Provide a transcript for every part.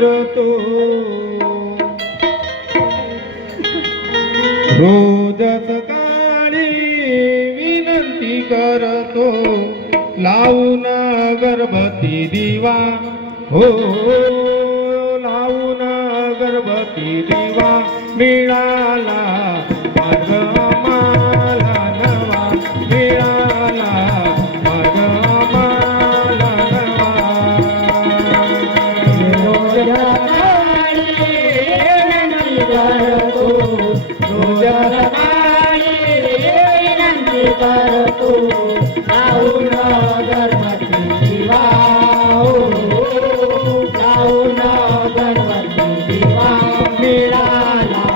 करतो रोज सकाळी विनंती करतो लावून अगरबत्ती दिवा हो लावून अगरबत्ती दिवा मिळाला मार्ग आम्हाला नवा मिळाला मार्ग आम्हाला नवा रोज सकाळी विनंती करतो रोज सकाळी विनंती करतो लावून अगरबत्ती दिवा हो लावून अगरबत्ती दिवा मिळाला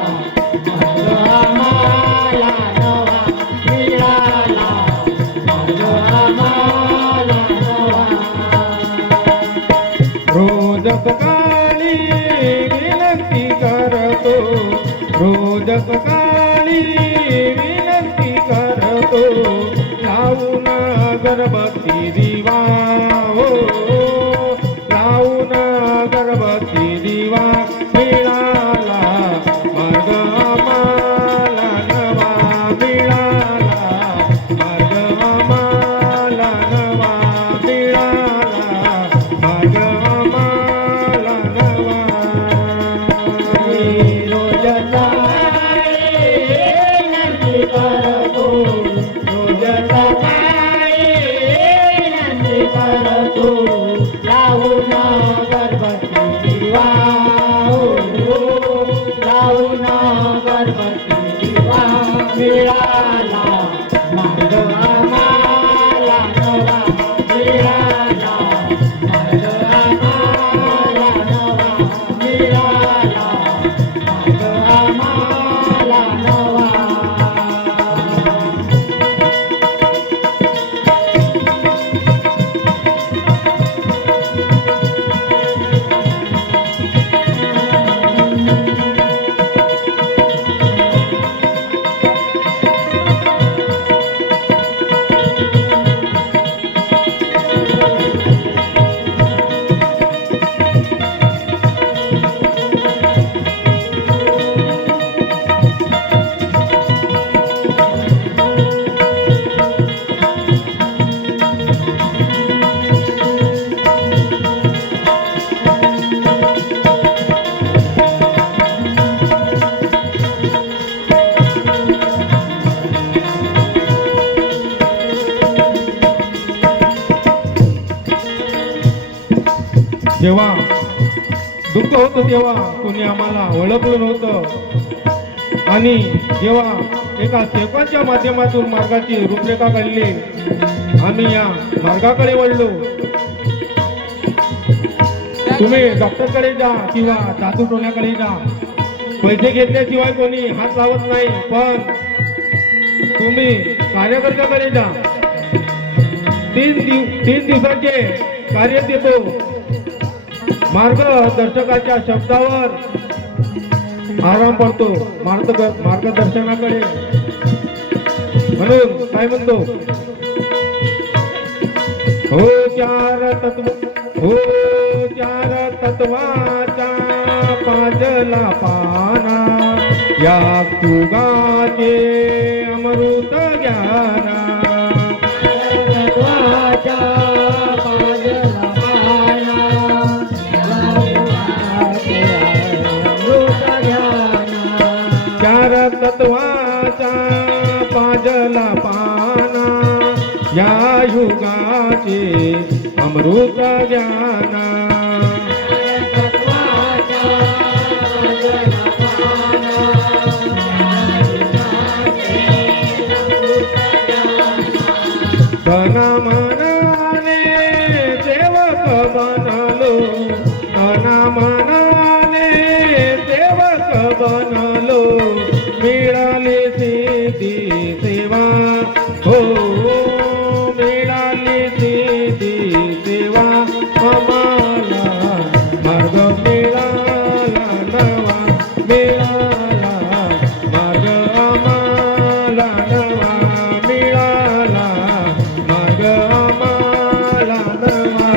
मार्ग आम्हाला नवा मिळाला मार्ग आम्हाला नवा रोज सकाळी विनंती करतो रोज सकाळी विनंती करतो लावून अगरबत्ती दिवा हो लावून अगरबत्ती दिवा मिळाला मार्ग आम्हाला नवा मिळाला मार्ग आम्हाला नवा मिळाला मार्ग आम्हाला नवा रोज सकाळी विनंती करतो रोज सकाळी विनंती करतो लावून अगरबत्ती दिवा हो लावून अगरबत्ती दिवा मिळाला मार्ग आम्हाला नवा मिळाला मार्ग आम्हाला नवा मिळाला मार्ग आम्हाला नवा जेव्हा दुःख होतं तेव्हा कोणी आम्हाला ओळखलं नव्हतं आणि जेव्हा एका सेवकाच्या माध्यमातून मार्गाची रूपरेखा काढली आम्ही या मार्गाकडे वळलो. तुम्ही डॉक्टरकडे जा किंवा जादू टोण्याकडे जा, पैसे घेतल्याशिवाय कोणी हात लावत नाही, पण तुम्ही कार्यकर्त्याकडे जा. 3 दिवसाचे कार्य देतो. मार्गदर्शकाच्या शब्दावर आराम पडतो मार्गदर्शनाकडे. म्हणून काय म्हणतो, हो चार तत्वाचा पाजला पाना या तुगाचे अमृत ज्ञाना. तत्वाचा पाजला पाना या युगाचे अमृत ज्ञाना. तना मनाने सेवक बनलो, तना मनाने सेवक बनलो, मिळाली सिद्धी सेवा हो मिळाली सिद्धी सेवा आम्हाला मार्ग मिळाला नवा मिळाला मार्ग आम्हाला नवा मिळाला मार्ग आम्हाला नवा.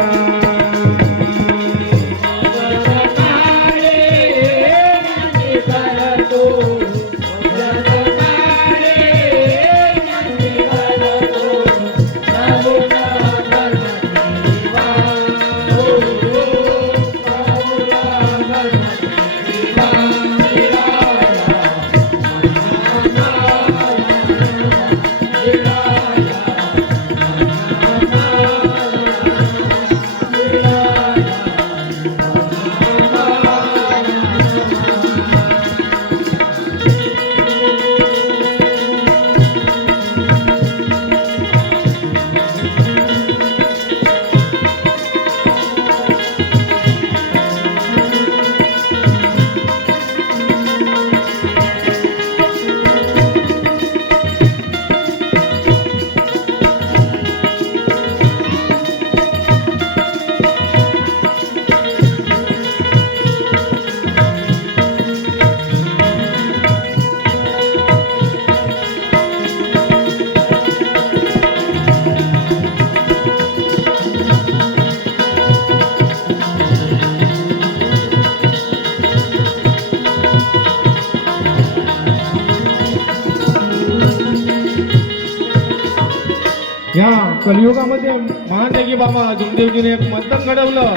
कलियुगामध्ये महादेगी बाबा जुमदेवजीने एक मंथन घडवलं.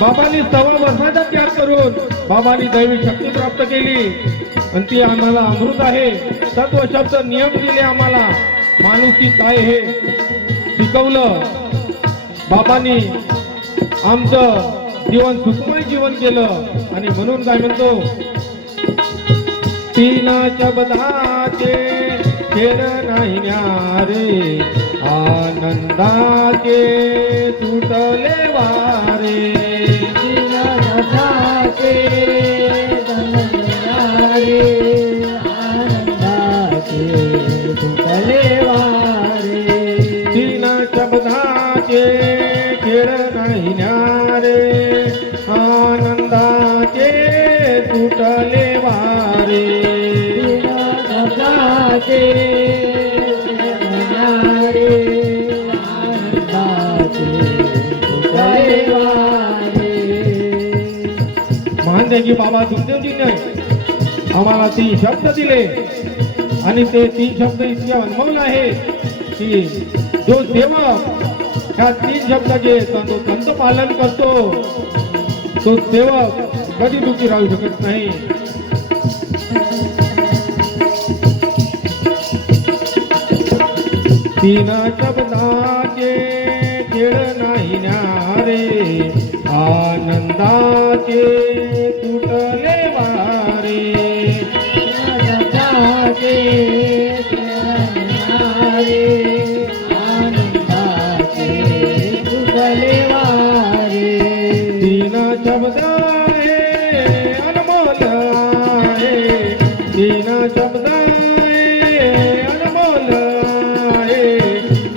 बाबांनी 6 वर्षाचा त्याग करून बाबांनी दैवी शक्ती प्राप्त केली आणि ती आम्हाला अमृत आहे. तत्व शब्द नियम दिले आम्हाला. माणुसकी काय हे शिकवलं. बाबांनी आमचं जीवन सुखमय जीवन केलं. आणि म्हणून काय म्हणतो, तीन शब्दाचे खेळ नाही न्यारे, आनंदाचे सुटले वारे. तीन शब्दाचे धनधारे, आनंदाचे सुटले वारे. तीन शब्दाचे खेळ नाही न्यारे, आनंदाचे सुटले वारे. महादेगी बाबा जुमदेवजीने आम्हाला 3 शब्द दिले आणि ते 3 शब्द इतके अनमोल आहे की जो सेवक ह्या 3 शब्दाचे तंतोतंत पालन करतो तो सेवक कधी दुःखी राहू शकत नाही. तीन शब्दाचे खेळ नाही न्यारे, आनंदाचे तुटले वारे. शब्दाचे धनधारे, आनंदाचे सुटले वारे. तीन शब्द आहे अनमोल आहे, 3 शब्द आहे अनमोल आहे.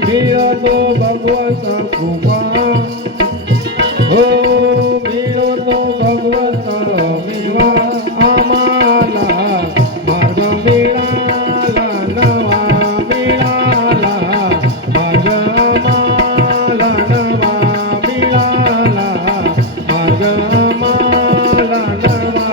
मिळतो भगवंत कृपा, हो मिळतो भगवंत मिळवा. आम्हाला मार्ग मिळाला नवा, मिळाला मार्ग आम्हाला नवा, मिळाला मार्ग आम्हाला नवा.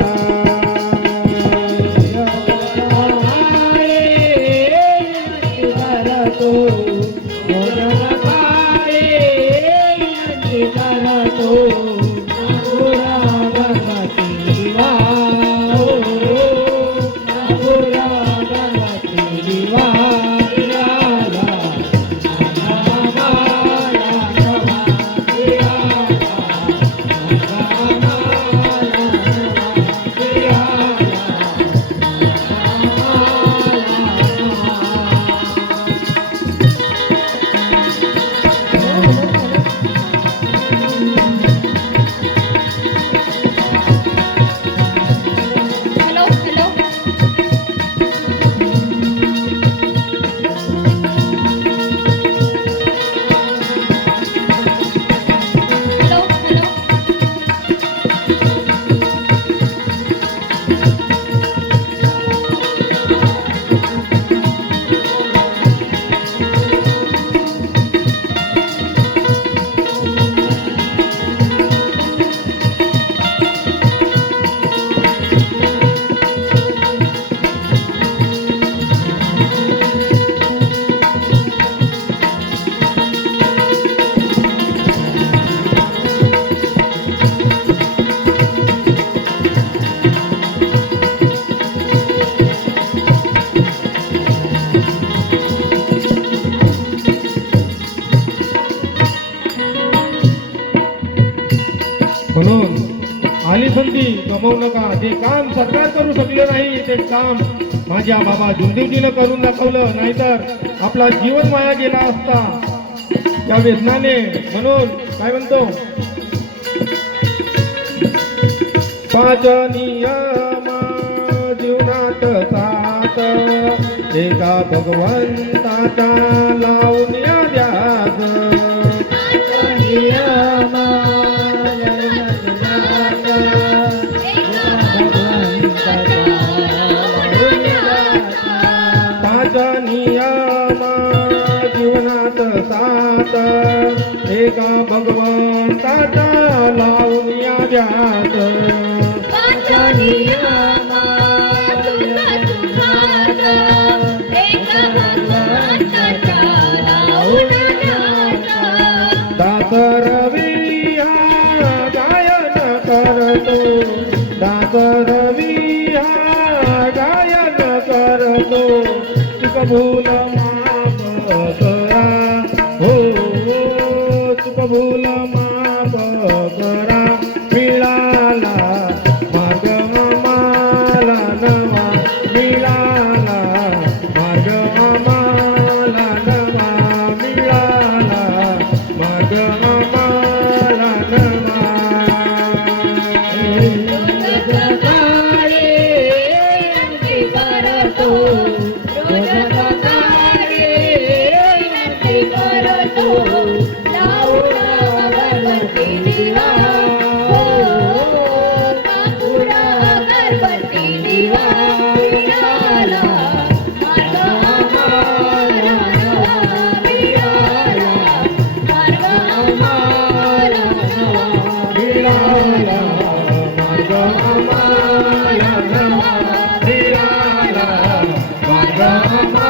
म्हणून आली संधी गमावू नका. जे काम सरकार करू शकले नाही ते काम माझ्या बाबा जुमदेवजीनं करून दाखवलं, नाहीतर आपला जीवन वाया गेला असता त्या व्यसनाने. म्हणून काय म्हणतो, 5 नियम जीवनात 7, एका भगवंताचा लावून या ध्यास. नियम नियम जीवनात 7, एका भगवंताचा लावून या ध्यास. नियम एका भगवंताचा लावून करतो दास रवी हा गायन करतो चुक भूल माफ करा हो चुक भूल माफ करा मिळाला मार्ग आम्हाला नवा मिळाला मार्ग आम्हाला नवा मिळाला मार्ग आम्हाला नवा सकाळी आरती करतो रोज सकाळी आरती करतो लावून अगरबत्ती दिवा हो कापूर अगरबत्ती दिवा मिळाला मार्ग आम्हाला नवा मिळाला मार्ग आम्हाला नवा मिळाला मार्ग आम्हाला नवा मिळाला मार्ग आम्हाला